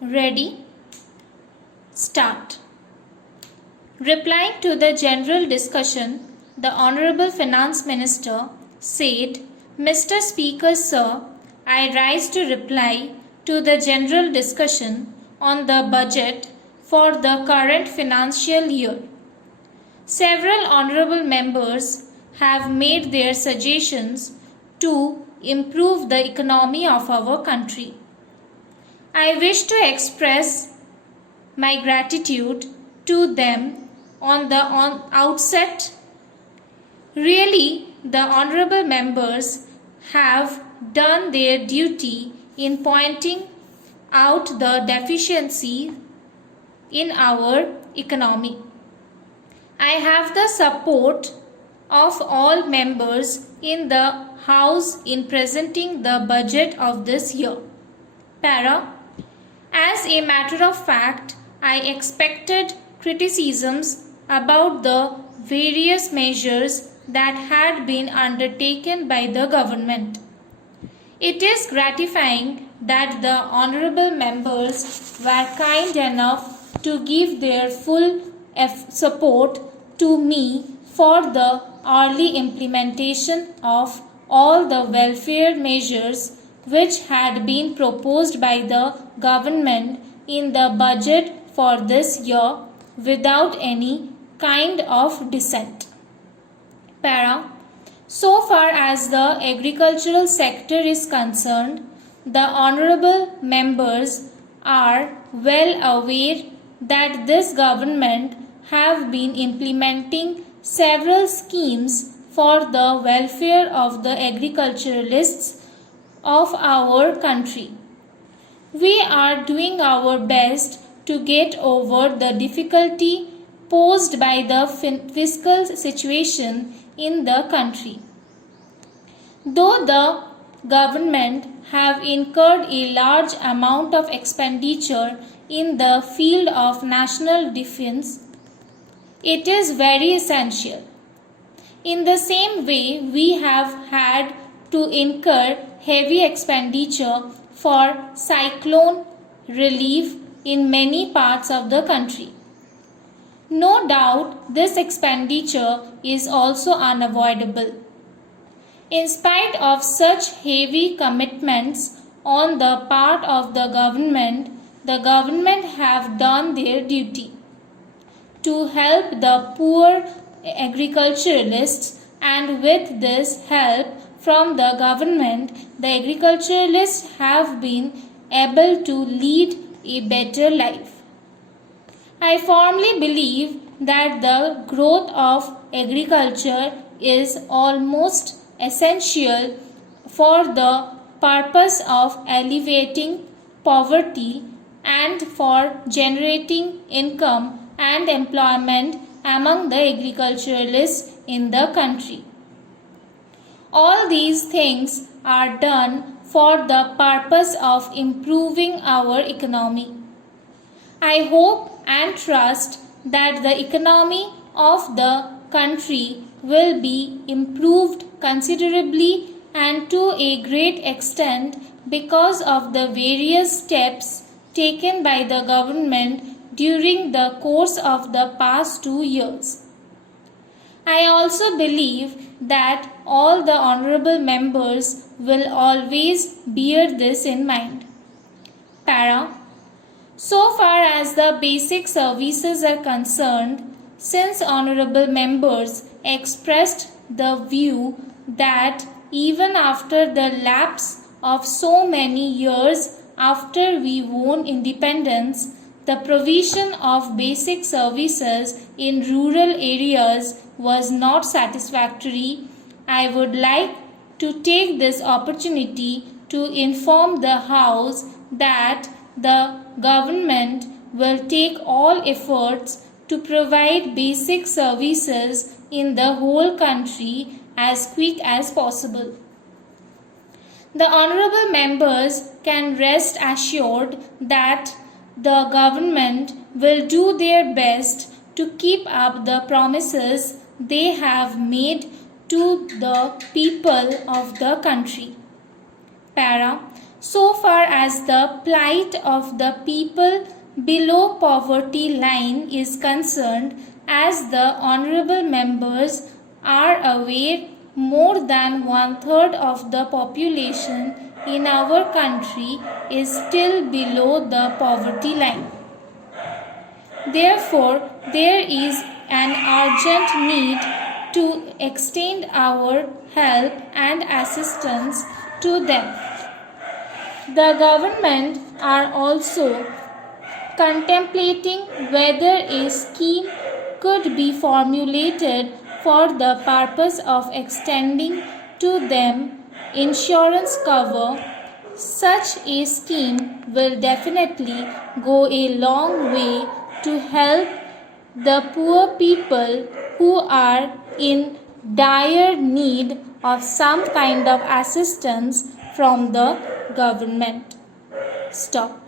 Ready? Start. Replying to the general discussion, the Honorable Finance Minister said, "Mr. Speaker, sir, I rise to reply to the general discussion on the budget for the current financial year. Several honorable members have made their suggestions to improve the economy of our country. I wish to express my gratitude to them on the outset. Really, the honorable members have done their duty in pointing out the deficiency in our economy. I have the support of all members in the House in presenting the budget of this year." Para. As a matter of fact, I expected criticisms about the various measures that had been undertaken by the government. It is gratifying that the honorable members were kind enough to give their full support to me for the early implementation of all the welfare measures which had been proposed by the government in the budget for this year without any kind of dissent. Para. So far as the agricultural sector is concerned, the honorable members are well aware that this government have been implementing several schemes for the welfare of the agriculturalists of our country. We are doing our best to get over the difficulty posed by the fiscal situation in the country. Though the government have incurred a large amount of expenditure in the field of national defense, it is very essential. In the same way, we have had to incur heavy expenditure for cyclone relief in many parts of the country. No doubt this expenditure is also unavoidable. In spite of such heavy commitments on the part of the government have done their duty to help the poor agriculturalists, and with this help from the government, the agriculturalists have been able to lead a better life. I firmly believe that the growth of agriculture is almost essential for the purpose of alleviating poverty and for generating income and employment among the agriculturalists in the country. All these things are done for the purpose of improving our economy. I hope and trust that the economy of the country will be improved considerably and to a great extent because of the various steps taken by the government during the course of the past 2 years. I also believe that all the honorable members will always bear this in mind. Para. So far as the basic services are concerned, since honorable members expressed the view that even after the lapse of so many years after we won independence, the provision of basic services in rural areas was not satisfactory, I would like to take this opportunity to inform the House that the government will take all efforts to provide basic services in the whole country as quick as possible. The honorable members can rest assured that the government will do their best to keep up the promises they have made to the people of the country. Para. so far as the plight of the people below poverty line is concerned, as the honorable members are aware, more than one-third of the population in our country is still below the poverty line. Therefore, there is an urgent need to extend our help and assistance to them. The government are also contemplating whether a scheme could be formulated for the purpose of extending to them insurance cover. Such a scheme will definitely go a long way to help the poor people who are in dire need of some kind of assistance from the government. Stop.